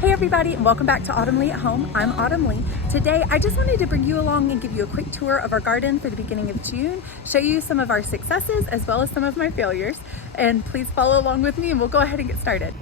Hey everybody, and welcome back to Autumn Leigh at Home. I'm Autumn Leigh. Today I just wanted to bring you along and give you a quick tour of our garden for the beginning of June, show you some of our successes as well as some of my failures, and please follow along with me and we'll go ahead and get started.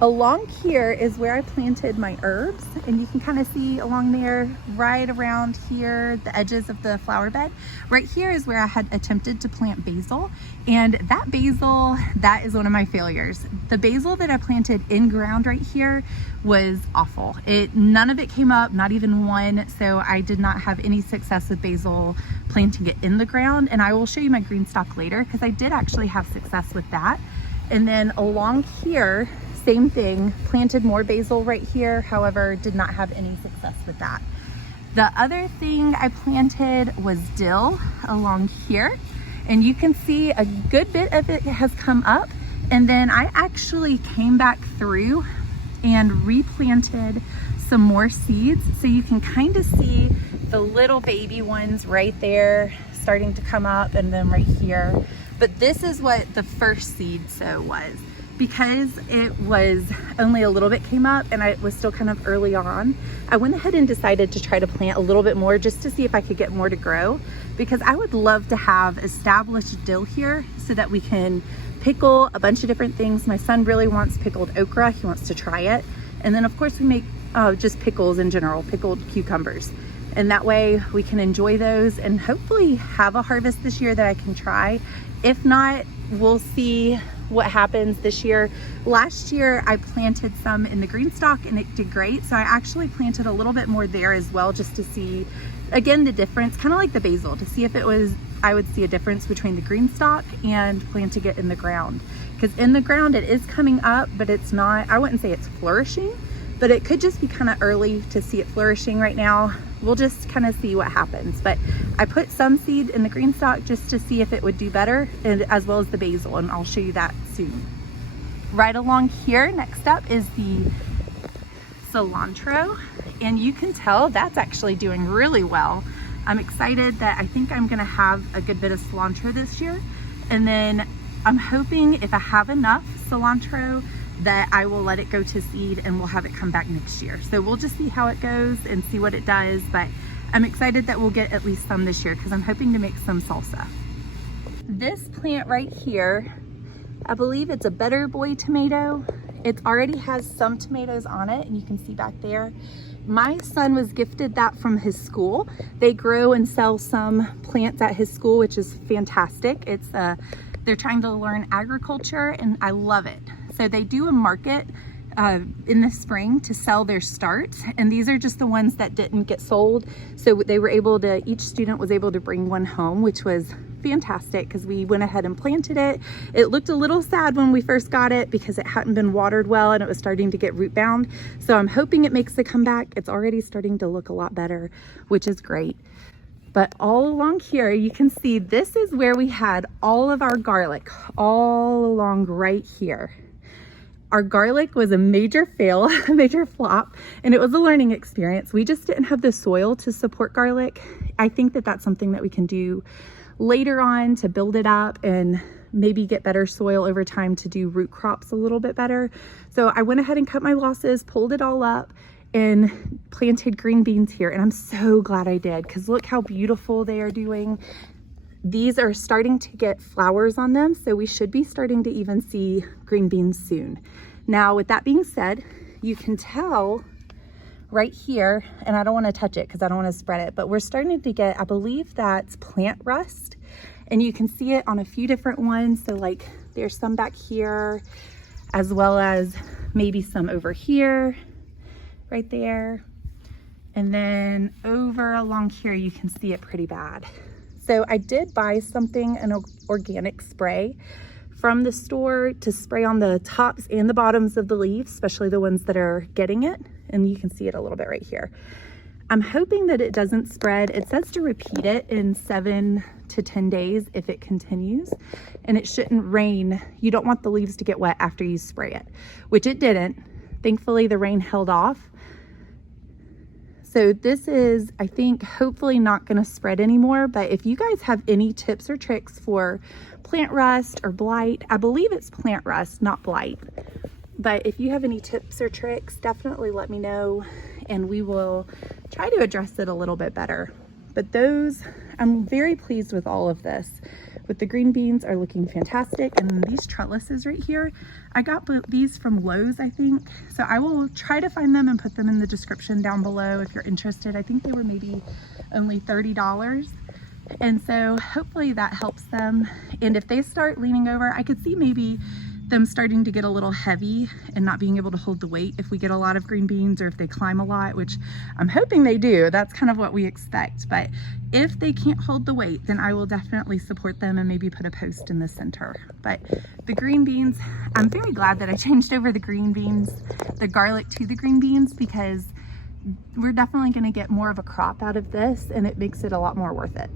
Along here is where I planted my herbs, and you can kind of see along there, right around here, the edges of the flower bed. Right here is where I had attempted to plant basil, and that basil, that is one of my failures. The basil that I planted in ground right here was awful. None of it came up, not even one, so I did not have any success with basil planting it in the ground, and I will show you my GreenStalk later because I did actually have success with that. And then along here, same thing, planted more basil right here, however, did not have any success with that. The other thing I planted was dill along here, and you can see a good bit of it has come up, and then I actually came back through and replanted some more seeds, so you can kind of see the little baby ones right there starting to come up, and then right here. But this is what the first seed sow was. Because it was only a little bit came up and it was still kind of early on, I went ahead and decided to try to plant a little bit more just to see if I could get more to grow, because I would love to have established dill here so that we can pickle a bunch of different things. My son really wants pickled okra, he wants to try it. And then of course we make just pickles in general, pickled cucumbers. And that way we can enjoy those and hopefully have a harvest this year that I can try. If not, we'll see what happens this year. Last year I planted some in the GreenStalk and it did great, so I actually planted a little bit more there as well, just to see again the difference, kind of like the basil, to see if I would see a difference between the GreenStalk and planting it in the ground. Because in the ground it is coming up, but it's not, I wouldn't say it's flourishing, but it could just be kind of early to see it flourishing right now. We'll just kind of see what happens. But I put some seed in the GreenStalk just to see if it would do better, and as well as the basil, and I'll show you that soon. Right along here, next up is the cilantro, and you can tell that's actually doing really well. I'm excited that I think I'm gonna have a good bit of cilantro this year, and then I'm hoping if I have enough cilantro that I will let it go to seed and we'll have it come back next year. So we'll just see how it goes and see what it does, but I'm excited that we'll get at least some this year because I'm hoping to make some salsa. This plant right here, I believe it's a Better Boy tomato. It already has some tomatoes on it, and you can see back there. My son was gifted that from his school. They grow and sell some plants at his school, which is fantastic. They're trying to learn agriculture, and I love it. So they do a market in the spring to sell their starts, and these are just the ones that didn't get sold. So they were able to, each student was able to bring one home, which was fantastic because we went ahead and planted it. It looked a little sad when we first got it because it hadn't been watered well and it was starting to get root bound. So I'm hoping it makes a comeback. It's already starting to look a lot better, which is great. But all along here, you can see this is where we had all of our garlic, all along right here. Our garlic was a major fail, a major flop, and it was a learning experience. We just didn't have the soil to support garlic. I think that that's something that we can do later on to build it up and maybe get better soil over time to do root crops a little bit better. So I went ahead and cut my losses, pulled it all up, and planted green beans here. And I'm so glad I did, because look how beautiful they are doing. These are starting to get flowers on them, so we should be starting to even see green beans soon. Now, with that being said, you can tell right here, and I don't want to touch it because I don't want to spread it, but we're starting to get, I believe that's plant rust, and you can see it on a few different ones. So like there's some back here, as well as maybe some over here, right there. And then over along here, you can see it pretty bad. So I did buy something, an organic spray from the store to spray on the tops and the bottoms of the leaves, especially the ones that are getting it. And you can see it a little bit right here. I'm hoping that it doesn't spread. It says to repeat it in 7 to 10 days if it continues, and it shouldn't rain. You don't want the leaves to get wet after you spray it, which it didn't. Thankfully, the rain held off. So this is, I think, hopefully not going to spread anymore. But if you guys have any tips or tricks for plant rust or blight, I believe it's plant rust, not blight. But if you have any tips or tricks, definitely let me know and we will try to address it a little bit better. But those, I'm very pleased with all of this. With the green beans are looking fantastic. And these trellises right here, I got these from Lowe's, I think. So I will try to find them and put them in the description down below if you're interested. I think they were maybe only $30. And so hopefully that helps them. And if they start leaning over, I could see maybe them starting to get a little heavy and not being able to hold the weight if we get a lot of green beans or if they climb a lot, which I'm hoping they do. That's kind of what we expect. But if they can't hold the weight, then I will definitely support them and maybe put a post in the center. But the green beans, I'm very glad that I changed over the green beans, the garlic to the green beans, because we're definitely going to get more of a crop out of this and it makes it a lot more worth it.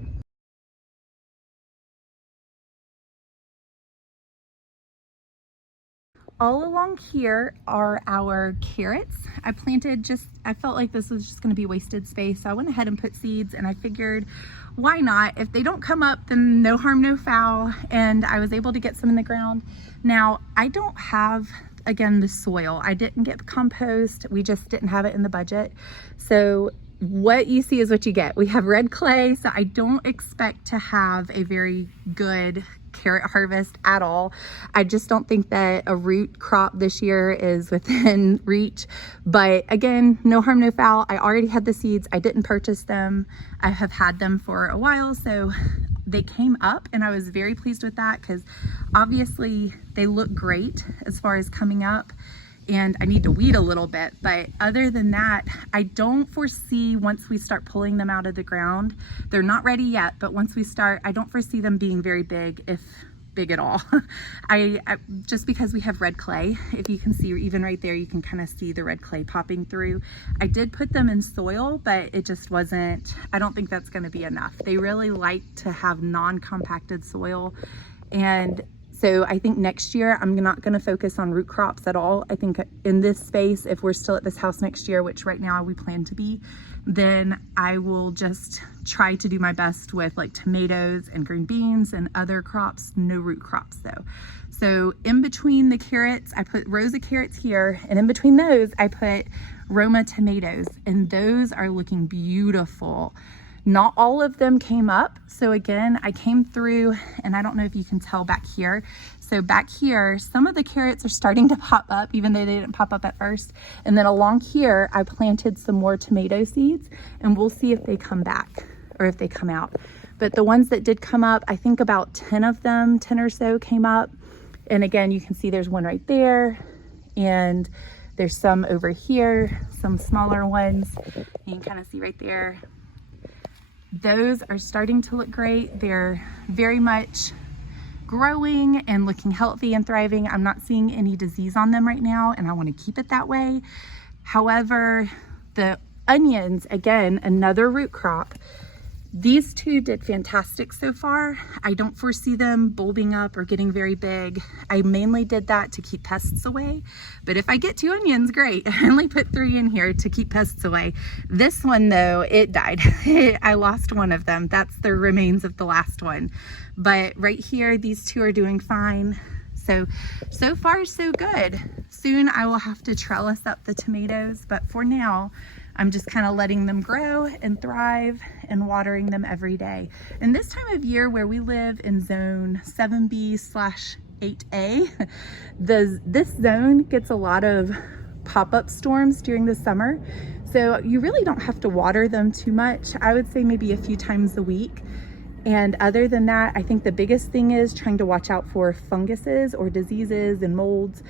All along here are our carrots. I felt like this was just gonna be wasted space. So I went ahead and put seeds and I figured, why not? If they don't come up, then no harm, no foul. And I was able to get some in the ground. Now, I don't have, again, the soil. I didn't get compost. We just didn't have it in the budget. So what you see is what you get. We have red clay, so I don't expect to have a very good carrot harvest at all. I just don't think that a root crop this year is within reach. But again, no harm, no foul. I already had the seeds. I didn't purchase them. I have had them for a while, so they came up and I was very pleased with that because obviously they look great as far as coming up. And I need to weed a little bit, but other than that, I don't foresee once we start pulling them out of the ground, they're not ready yet, but once we start, I don't foresee them being very big, if big at all. I just because we have red clay, if you can see even right there, you can kind of see the red clay popping through. I did put them in soil, but it just wasn't, I don't think that's gonna be enough. They really like to have non-compacted soil. And so I think next year, I'm not gonna focus on root crops at all. I think in this space, if we're still at this house next year, which right now we plan to be, then I will just try to do my best with like tomatoes and green beans and other crops, no root crops though. So in between the carrots, I put rows of carrots here, and in between those, I put Roma tomatoes, and those are looking beautiful. Not all of them came up. So again, I came through, and I don't know if you can tell back here. So back here, some of the carrots are starting to pop up, even though they didn't pop up at first. And then along here, I planted some more tomato seeds, and we'll see if they come back or if they come out. But the ones that did come up, I think about 10 of them, 10 or so came up. And again, you can see there's one right there, and there's some over here, some smaller ones. You can kind of see right there. Those are starting to look great. They're very much growing and looking healthy and thriving. I'm not seeing any disease on them right now, and I want to keep it that way. However, the onions, again, another root crop. These two did fantastic so far. I don't foresee them bulbing up or getting very big. I mainly did that to keep pests away. But if I get 2 onions, great. I only put 3 in here to keep pests away. This one though, it died. I lost one of them. That's the remains of the last one. But right here, these 2 are doing fine. So far so good. Soon I will have to trellis up the tomatoes, but for now, I'm just kind of letting them grow and thrive and watering them every day. And this time of year where we live in zone 7B/8A, this zone gets a lot of pop-up storms during the summer. So you really don't have to water them too much. I would say maybe a few times a week. And other than that, I think the biggest thing is trying to watch out for funguses or diseases and molds.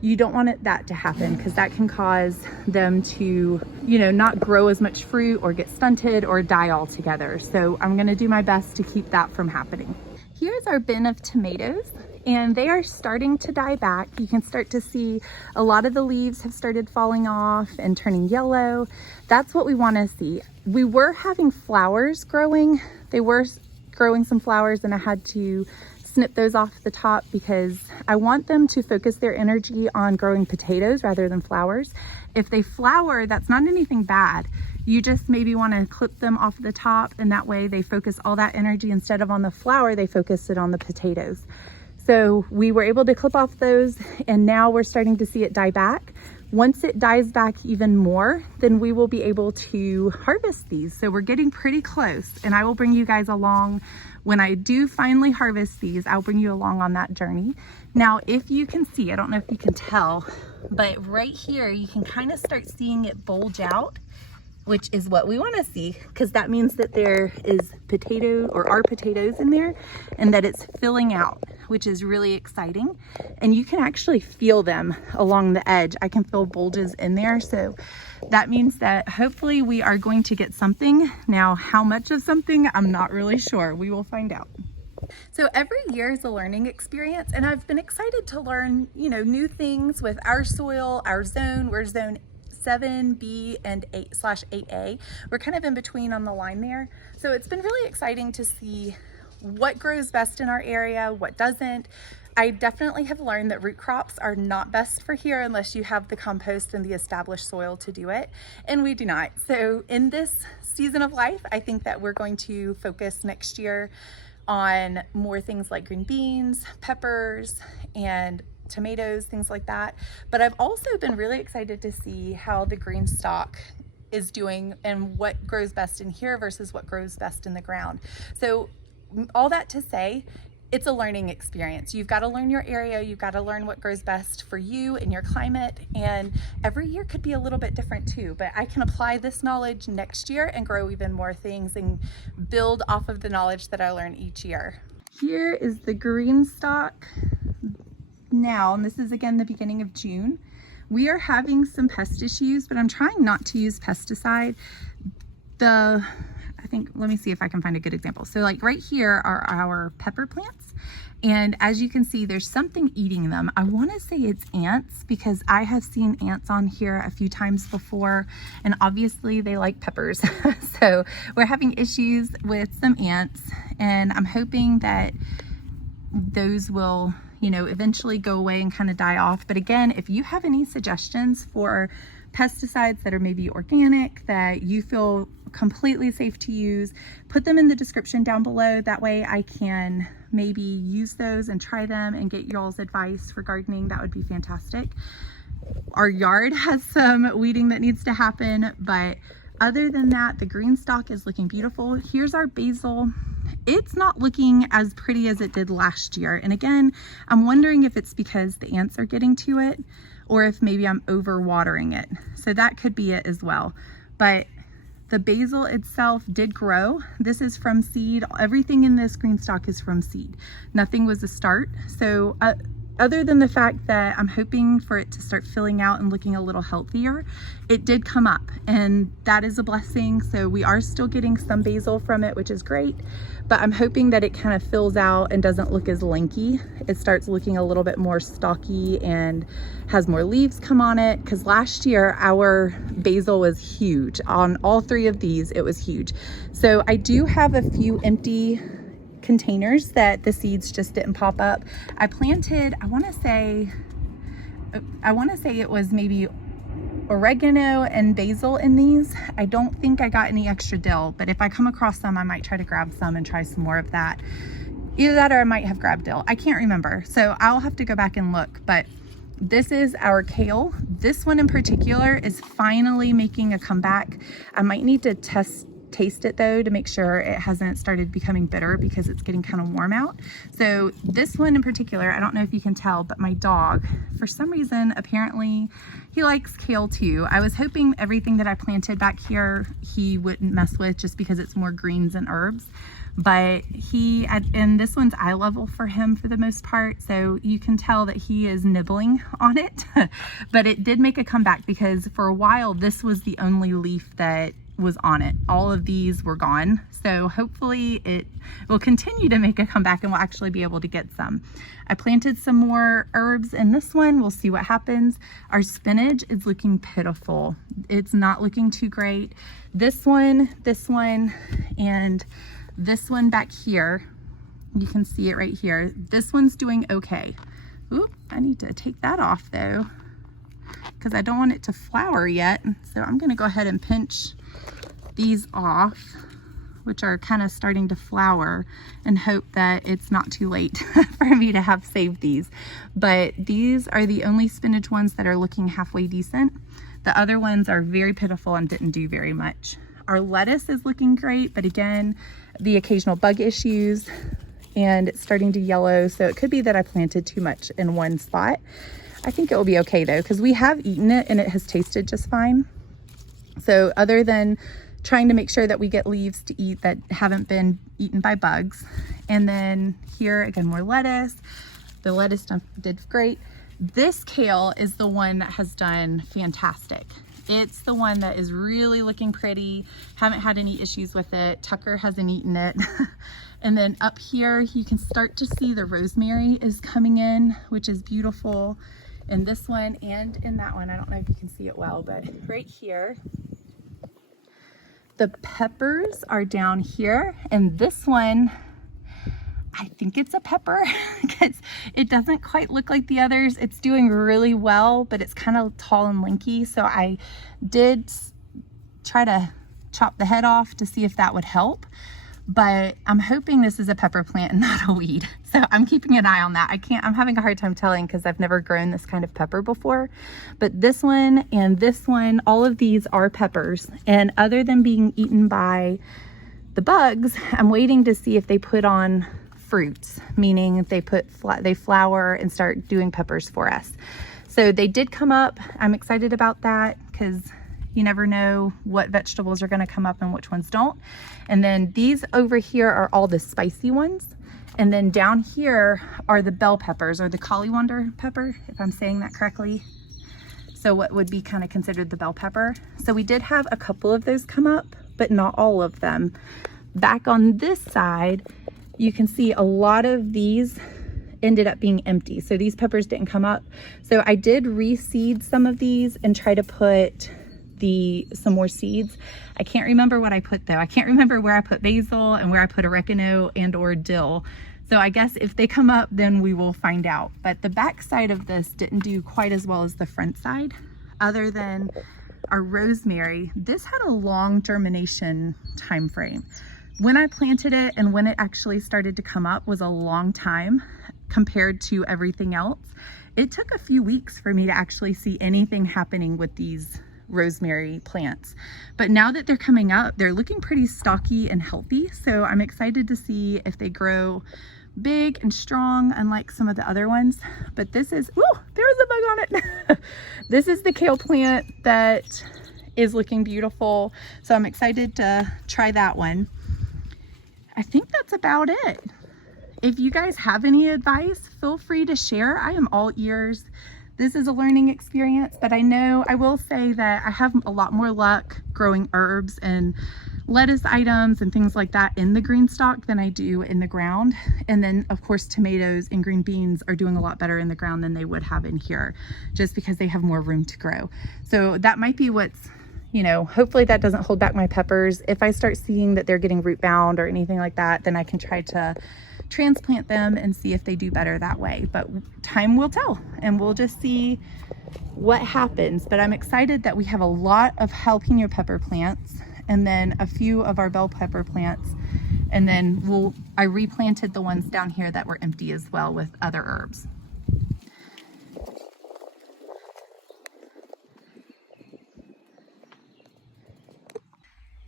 You don't want that to happen because that can cause them to, not grow as much fruit or get stunted or die altogether. So I'm gonna do my best to keep that from happening. Here's our bin of tomatoes, and they are starting to die back. You can start to see a lot of the leaves have started falling off and turning yellow. That's what we wanna see. We were having flowers growing. They were growing some flowers, and I had to snip those off the top because I want them to focus their energy on growing potatoes rather than flowers. If they flower, that's not anything bad. You just maybe want to clip them off the top, and that way they focus all that energy instead of on the flower, they focus it on the potatoes. So we were able to clip off those, and now we're starting to see it die back. Once it dies back even more, then we will be able to harvest these. So we're getting pretty close, and I will bring you guys along when I do finally harvest these. I'll bring you along on that journey. Now, if you can see, I don't know if you can tell, but right here, you can kind of start seeing it bulge out, which is what we want to see, because that means that there is potato or are potatoes in there and that it's filling out, which is really exciting. And you can actually feel them along the edge. I can feel bulges in there. So that means that hopefully we are going to get something. Now, how much of something, I'm not really sure. We will find out. So every year is a learning experience, and I've been excited to learn, new things with our soil, our zone. We're zone 7B and 8/8A. We're kind of in between on the line there. So it's been really exciting to see what grows best in our area, what doesn't. I definitely have learned that root crops are not best for here unless you have the compost and the established soil to do it, and we do not. So in this season of life, I think that we're going to focus next year on more things like green beans, peppers, and tomatoes, things like that. But I've also been really excited to see how the GreenStalk is doing and what grows best in here versus what grows best in the ground. So all that to say, it's a learning experience. You've got to learn your area. You've got to learn what grows best for you and your climate. And every year could be a little bit different too, but I can apply this knowledge next year and grow even more things and build off of the knowledge that I learn each year. Here is the GreenStalk now, and this is again the beginning of June. We are having some pest issues, but I'm trying not to use pesticide. Let me see if I can find a good example. So like right here are our pepper plants, and as you can see, there's something eating them. I want to say it's ants, because I have seen ants on here a few times before, and obviously they like peppers. So we're having issues with some ants, and I'm hoping that those will eventually go away and kind of die off. But again, if you have any suggestions for pesticides that are maybe organic, that you feel completely safe to use, put them in the description down below. That way I can maybe use those and try them and get y'all's advice for gardening. That would be fantastic. Our yard has some weeding that needs to happen, but other than that, the GreenStalk is looking beautiful. Here's our basil. It's not looking as pretty as it did last year. And again, I'm wondering if it's because the ants are getting to it, or if maybe I'm over watering it. So that could be it as well. But the basil itself did grow. This is from seed. Everything in this GreenStalk is from seed. Nothing was a start. So other than the fact that I'm hoping for it to start filling out and looking a little healthier, it did come up, and that is a blessing. So we are still getting some basil from it, which is great, but I'm hoping that it kind of fills out and doesn't look as lanky. It starts looking a little bit more stalky and has more leaves come on it, because last year our basil was huge. On all three of these, it was huge. So I do have a few empty containers that the seeds just didn't pop up. I planted, I want to say it was maybe oregano and basil in these. I don't think I got any extra dill, but if I come across some, I might try to grab some and try some more of that. Either that or I might have grabbed dill. I can't remember. So I'll have to go back and look, but this is our kale. This one in particular is finally making a comeback. I might need to taste it though to make sure it hasn't started becoming bitter, because it's getting kind of warm out. So this one in particular, I don't know if you can tell, but my dog, for some reason, apparently he likes kale too. I was hoping everything that I planted back here he wouldn't mess with, just because it's more greens and herbs, but and this one's eye level for him for the most part, so you can tell that he is nibbling on it. But it did make a comeback, because for a while this was the only leaf that was on it. All of these were gone. So hopefully it will continue to make a comeback and we'll actually be able to get some. I planted some more herbs in this one. We'll see what happens. Our spinach is looking pitiful. It's not looking too great. This one, and this one back here, you can see it right here. This one's doing okay. Oop, I need to take that off though, because I don't want it to flower yet. So I'm gonna go ahead and pinch these off which are kind of starting to flower, and hope that it's not too late for me to have saved these. But these are the only spinach ones that are looking halfway decent. The other ones are very pitiful and didn't do very much. Our lettuce is looking great, but again, the occasional bug issues, and it's starting to yellow, so it could be that I planted too much in one spot. I think it will be okay though, because we have eaten it and it has tasted just fine. So other than trying to make sure that we get leaves to eat that haven't been eaten by bugs. And then here again, more lettuce. The lettuce did great. This kale is the one that has done fantastic. It's the one that is really looking pretty. Haven't had any issues with it. Tucker hasn't eaten it. And then up here, you can start to see the rosemary is coming in, which is beautiful in this one and in that one. I don't know if you can see it well, but right here. The peppers are down here, and this one, I think it's a pepper because it doesn't quite look like the others. It's doing really well, but it's kind of tall and lanky. So I did try to chop the head off to see if that would help. But I'm hoping this is a pepper plant and not a weed. So I'm keeping an eye on that. I'm having a hard time telling because I've never grown this kind of pepper before. But this one and this one, all of these are peppers. And other than being eaten by the bugs, I'm waiting to see if they put on fruits, meaning they flower and start doing peppers for us. So they did come up. I'm excited about that because you never know what vegetables are going to come up and which ones don't. And then these over here are all the spicy ones. And then down here are the bell peppers, or the collywonder pepper, if I'm saying that correctly. So what would be kind of considered the bell pepper. So we did have a couple of those come up, but not all of them. Back on this side, you can see a lot of these ended up being empty. So these peppers didn't come up. So I did reseed some of these and try to put some more seeds. I can't remember what I put though. I can't remember where I put basil and where I put oregano and or dill. So I guess if they come up, then we will find out. But the back side of this didn't do quite as well as the front side. Other than our rosemary, this had a long germination time frame. When I planted it and when it actually started to come up was a long time compared to everything else. It took a few weeks for me to actually see anything happening with these rosemary plants. But now that they're coming up, they're looking pretty stocky and healthy. So I'm excited to see if they grow big and strong, unlike some of the other ones. But this is, oh, there was a bug on it. This is the kale plant that is looking beautiful. So I'm excited to try that one. I think that's about it. If you guys have any advice, feel free to share. I am all ears. This is a learning experience, but I will say that I have a lot more luck growing herbs and lettuce items and things like that in the GreenStalk than I do in the ground. And then of course, tomatoes and green beans are doing a lot better in the ground than they would have in here, just because they have more room to grow. So that might be what's, hopefully that doesn't hold back my peppers. If I start seeing that they're getting root bound or anything like that, then I can try to transplant them and see if they do better that way. But time will tell, and we'll just see what happens. But I'm excited that we have a lot of jalapeno pepper plants and then a few of our bell pepper plants. And then I replanted the ones down here that were empty as well with other herbs.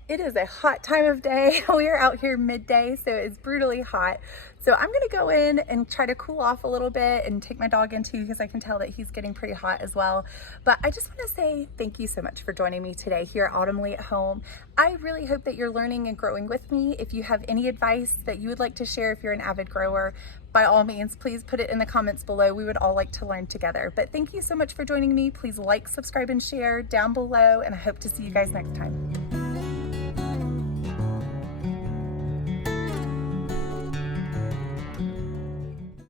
It is a hot time of day. We are out here midday, so it's brutally hot. So I'm gonna go in and try to cool off a little bit and take my dog in too, because I can tell that he's getting pretty hot as well. But I just wanna say thank you so much for joining me today here at Autumn Leigh at Home. I really hope that you're learning and growing with me. If you have any advice that you would like to share, if you're an avid grower, by all means, please put it in the comments below. We would all like to learn together. But thank you so much for joining me. Please like, subscribe, and share down below, and I hope to see you guys next time.